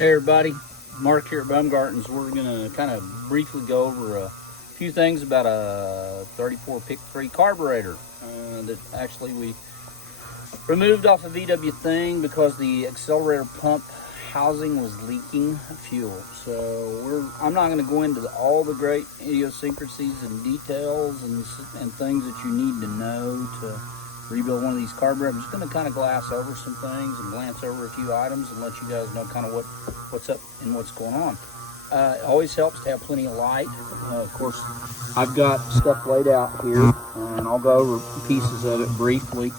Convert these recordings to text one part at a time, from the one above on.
Hey everybody, Mark here at Baumgarten's. We're going to kind of briefly go over a few things about a 34 PIC3 carburetor that actually we removed off the VW thing because the accelerator pump housing was leaking fuel. So I'm not going to go into all the great idiosyncrasies and details and things that you need to know to rebuild one of these carburetors. I'm just going to kind of glass over some things and glance over a few items and let you guys know kind of what's up and what's going on. It always helps to have plenty of light. Of course, I've got stuff laid out here, and I'll go over pieces of it briefly.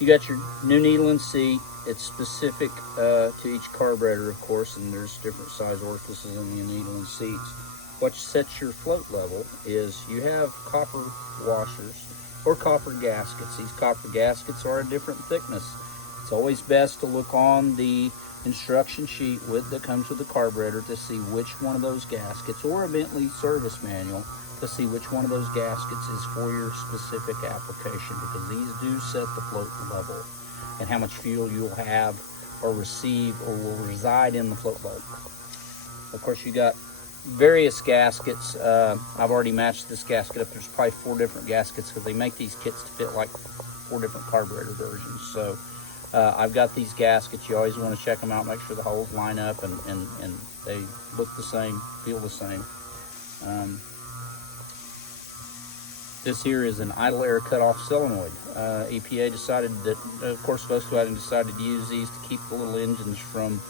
You got your new needle and seat. It's specific to each carburetor, of course, and there's different size orifices in the needle and seats. What sets your float level is you have copper washers or copper gaskets. These copper gaskets are a different thickness. It's always best to look on the instruction sheet that comes with the carburetor to see which one of those gaskets, or a Bentley service manual to see which one of those gaskets is for your specific application, because these do set the float level and how much fuel you'll have or receive or will reside in the float bulb. Of course, you got various gaskets. I've already matched this gasket up. There's probably 4 different gaskets because they make these kits to fit like 4 different carburetor versions. So I've got these gaskets. You always want to check them out, make sure the holes line up and they look the same, feel the same. This here is an idle air cutoff solenoid. EPA decided that, of course, Volkswagen decided to use these to keep the little engines from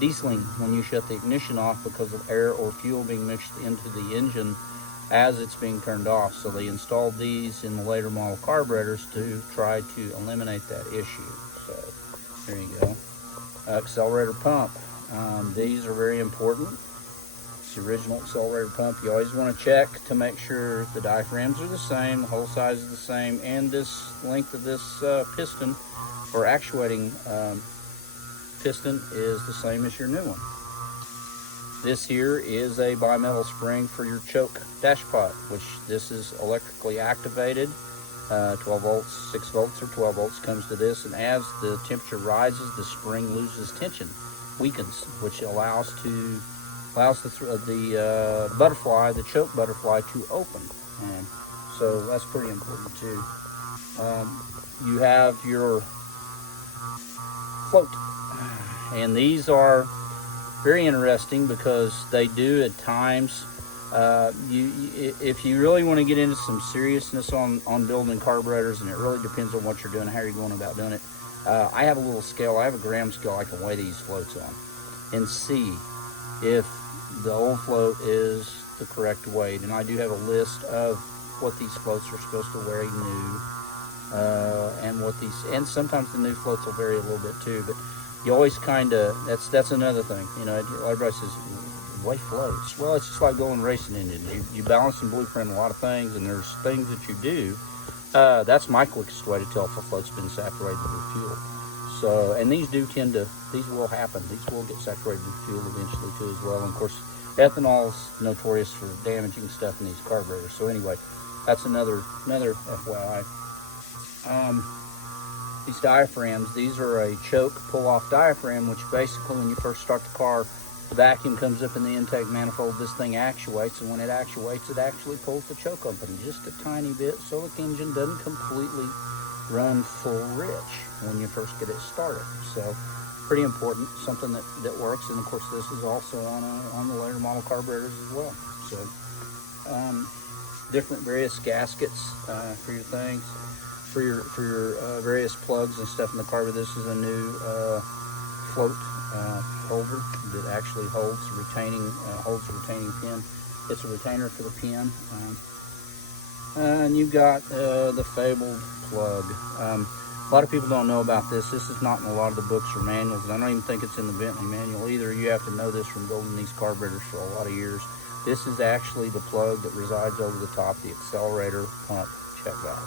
dieseling when you shut the ignition off because of air or fuel being mixed into the engine as it's being turned off. So they installed these in the later model carburetors to try to eliminate that issue. So there you go. Accelerator pump. These are very important. It's the original accelerator pump. You always want to check to make sure the diaphragms are the same, the hole size is the same, and this length of this piston or actuating piston is the same as your new one. This here is a bimetal spring for your choke dash pot, which this is electrically activated. 12 volts, 6 volts, or 12 volts comes to this, and as the temperature rises, the spring loses tension, weakens, which allows the butterfly, the choke butterfly, to open, and so that's pretty important too. You have your float. And these are very interesting because they do at times, if you really want to get into some seriousness on building carburetors, and it really depends on what you're doing, how you're going about doing it. I have a little scale, I have a gram scale I can weigh these floats on and see if the old float is the correct weight. And I do have a list of what these floats are supposed to weigh new, and sometimes the new floats will vary a little bit too, but you always kind of, that's another thing, you know. Everybody says, weigh floats. Well, it's just like going racing engine. You balance and blueprint a lot of things, and there's things that you do. That's my quickest way to tell if a float's been saturated with fuel. So, and these will happen. These will get saturated with fuel eventually too as well. And of course, ethanol is notorious for damaging stuff in these carburetors. So anyway, that's another FYI. These diaphragms, these are a choke pull-off diaphragm, which basically when you first start the car, the vacuum comes up in the intake manifold, this thing actuates, and when it actuates, it actually pulls the choke open just a tiny bit so the engine doesn't completely run full rich when you first get it started. So pretty important, something that works. And of course this is also on the later model carburetors as well. So different various gaskets for your things. For your various plugs and stuff in the carburetor. This is a new float holder that actually holds a retaining pin. It's a retainer for the pin. And you've got the fabled plug. A lot of people don't know about this. This is not in a lot of the books or manuals, and I don't even think it's in the Bentley manual either. You have to know this from building these carburetors for a lot of years. This is actually the plug that resides over the top of the accelerator pump check valve.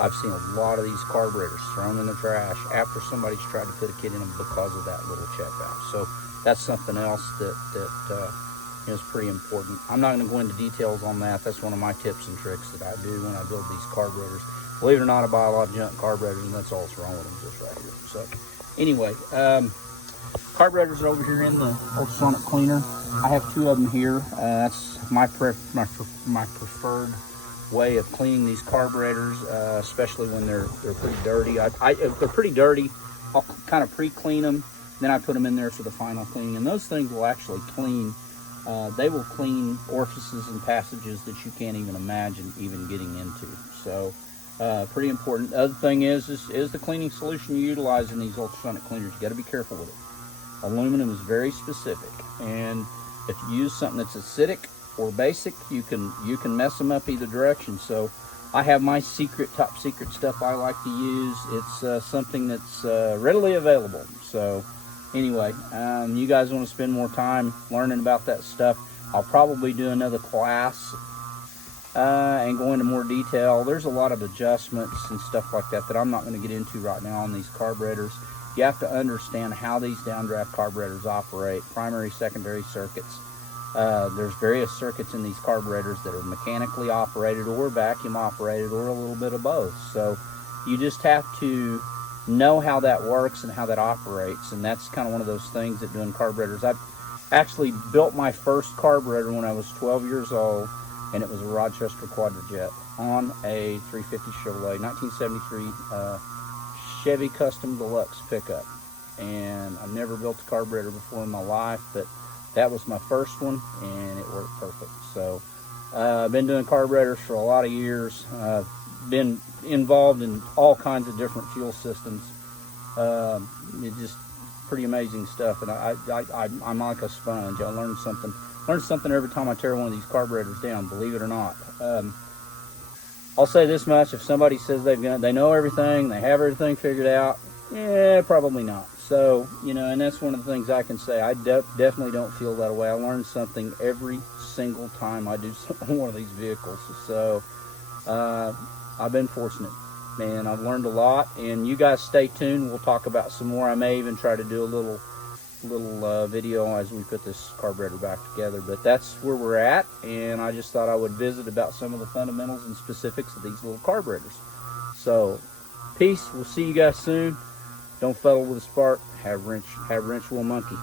I've seen a lot of these carburetors thrown in the trash after somebody's tried to put a kit in them because of that little check valve. So that's something else that is pretty important. I'm not going to go into details on that. That's one of my tips and tricks that I do when I build these carburetors. Believe it or not, I buy a lot of junk carburetors, and that's all that's wrong with them just right here. So Anyway, carburetors are over here in the ultrasonic cleaner. I have 2 of them here. That's my preferred way of cleaning these carburetors, especially when they're pretty dirty. If they're pretty dirty, I'll kind of pre-clean them, then I put them in there for the final cleaning, and those things will actually clean. They will clean orifices and passages that you can't even imagine even getting into. So pretty important. The other thing is the cleaning solution you utilize in these ultrasonic cleaners. You got to be careful with it. Aluminum is very specific, and if you use something that's acidic or basic, you can mess them up either direction. So I have my top secret stuff I like to use. It's something that's readily available. So anyway, you guys want to spend more time learning about that stuff, I'll probably do another class and go into more detail. There's a lot of adjustments and stuff like that I'm not going to get into right now on these carburetors. You have to understand how these downdraft carburetors operate, primary, secondary circuits. There's various circuits in these carburetors that are mechanically operated or vacuum operated or a little bit of both. So you just have to know how that works and how that operates, and that's kind of one of those things that doing carburetors. I actually built my first carburetor when I was 12 years old, and it was a Rochester Quadrajet on a 350 Chevrolet 1973 Chevy Custom Deluxe pickup. And I've never built a carburetor before in my life, but that was my first one, and it worked perfect. So I've been doing carburetors for a lot of years. Been involved in all kinds of different fuel systems. It's just pretty amazing stuff, and I'm like a sponge. I learn something every time I tear one of these carburetors down, believe it or not. I'll say this much: if somebody says they know everything, they have everything figured out, yeah, probably not. So, and that's one of the things I can say. I definitely don't feel that way. I learn something every single time I do one of these vehicles. So I've been fortunate, man. I've learned a lot, and you guys stay tuned. We'll talk about some more. I may even try to do a little video as we put this carburetor back together, but that's where we're at, and I just thought I would visit about some of the fundamentals and specifics of these little carburetors. So peace. We'll see you guys soon. Don't fuddle with a spark. Have wrench will monkey.